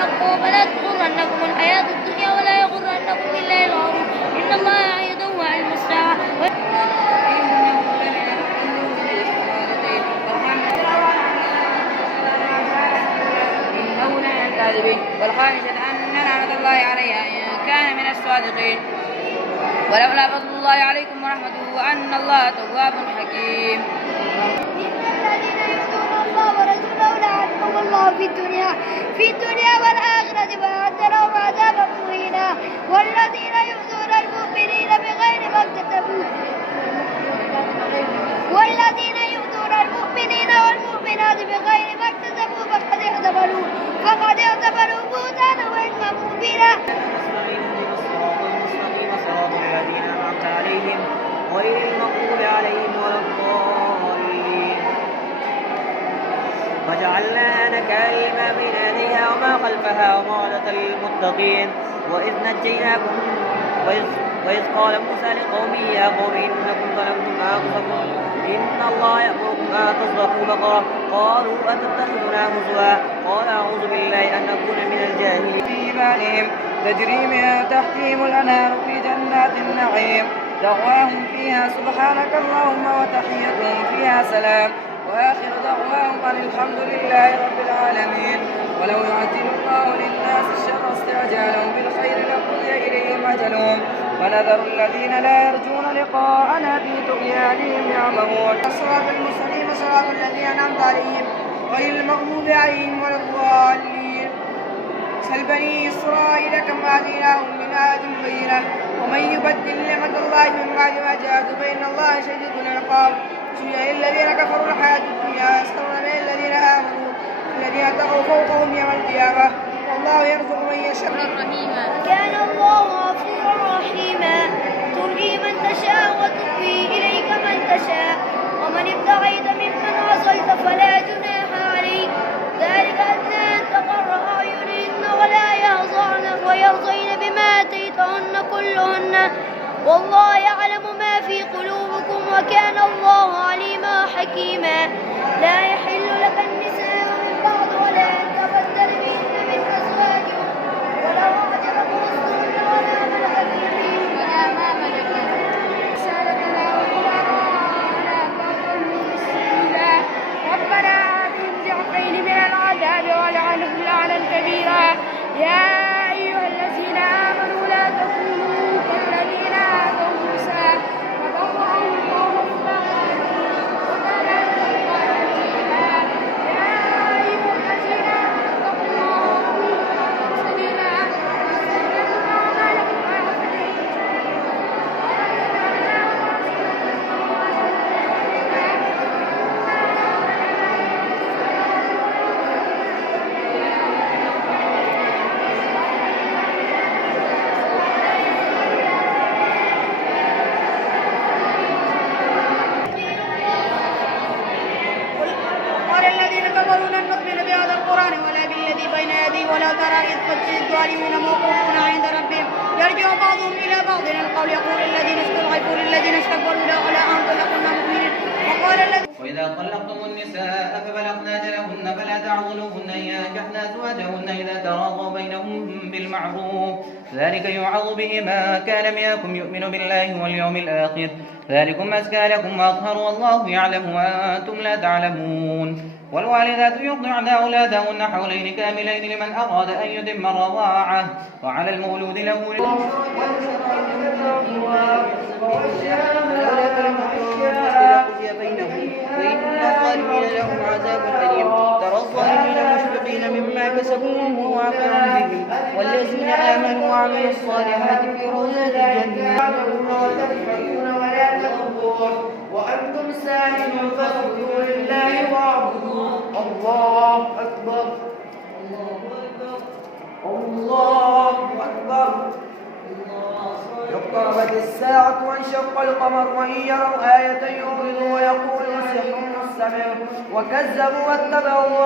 حقا فلا تغرنكم الحياة الدنيا ولا يغرنكم بالله الغرور إن الله يعدكم علم الساعة والخامسة أن نعمة الله عليها إن كان من الصادقين ولولا فضل الله عليكم ورحمته وأن الله تواب حكيم. إن الذين يؤذون الله ورسوله لعنهم الله في الدنيا والآخرة وأعد لهم عذابا مهينا والذين يؤذون المؤمنين بغير ما اكتسبوا والمؤمنات بغير ما اكتسبوا فقد اعتبروا بهتانا وإثما مبينا. صراط الذين أنعمت عليهم غير المغضوب عليهم ولا الضالين. وجعلنا نكال لما بين يديها وما خلفها وموعظة للمتقين وإذ قال موسى لقومه يا قوم إنكم ظلمتم أنفسكم إن الله يأمركم أن تذبحوا بقرة قالوا أتتخذنا هزوا قال أعوذ بالله أن أكون من الجاهلين. في إيمانهم تجري من تحتهم الأنهار في جنات النعيم دعواهم فيها سبحانك اللهم وتحيتهم فيها سلام وآخر دعواهم أن الحمد لله رب العالمين. ولو يعجل الله للناس الشر استعجالهم بالخير لقضي إليهم أجلهم فنذر الذين لا يرجون لقاءنا في طغيانهم يعمهون. الصراط المستقيم صراط الذين أنعمت عليهم غير المغضوب عليهم ولا الضالين. سل بني إسرائيل كم آتيناهم من آية بينة ومن يبدل نعمة الله من بعد ما جاءته فإن الله شديد العقاب. زين للذين كفروا الحياة الدنيا يسخرون من الذين آمنوا الذين اتقوا فوقهم يوم القيامة والله يرزق من يشاء. كان الله غفورا رحيما ترجي من تشاء وتؤوي إليك من تشاء ومن ابتغيت ممن عصيت فلا جناح عليك ذلك أدنى أن تقر أعينهن ولا يهزعن ويرضين بما آتيتهن كلهن والله يعلم ما في قلوبكم وكان الله عليما حكيما. لا يحل لك النساء من بعد ولا أن تبدل بهن من أزواجهم ولو أعجبكم حسنهن ولا ملكت يمينكم ولا ما ملكت رسالتنا وقراءنا فاغفرهم السبيلا ربنا آتهم ضعفين من العذاب ولعنهم لعنا كبيرا. يا أيها الذين آمنوا لا تكونوا كالذين آذوا موسى فبرأه الله مما قالوا وكان عند الله وجيها. يا أيها الذين آمنوا اتقوا الله وكونوا مع المرسلين يصلح لكم أعمالكم ويغفر لكم قال الذين كفروا لن نؤمن بهذا القرآن ولا بالذي بين يديه ولا ترى إذ فتشت الظالمين موقوفون عند ربهم يرجع بعضهم إلى بعض القول يقول الذين استضعفوا للذين استكبروا لولا أنتم لكنا مؤمنين. وقال الذين وإذا طلقتم النساء فبلغن أجلهن فلا تعضلوهن أن ينكحن أزواجهن إذا تراضوا بينهم بالمعروف ذلك يوعظ به من كان منكم يؤمن بالله واليوم الآخر ذلكم أزكى لكم وأطهر والله يعلم وأنتم لا تعلمون. والوالدات يرضعن أولادهن حولين كاملين لمن أراد أن يتم الرضاعة وعلى المولود له وإن الظالمين لهم عذاب أليم. ترى الظالمين مشفقين مما كسبوا وهو واقع بهم والذين آمنوا وعملوا الصالحات في روضات الجنات ولا تغفور وأنتم سائلون فاسجدوا لله واعبدوا. الله أكبر الله أكبر. اقتربت الساعة وانشق القمر وإن يروا آية يعرضوا ويقولوا سحر مستمر وكذبوا واتبعوا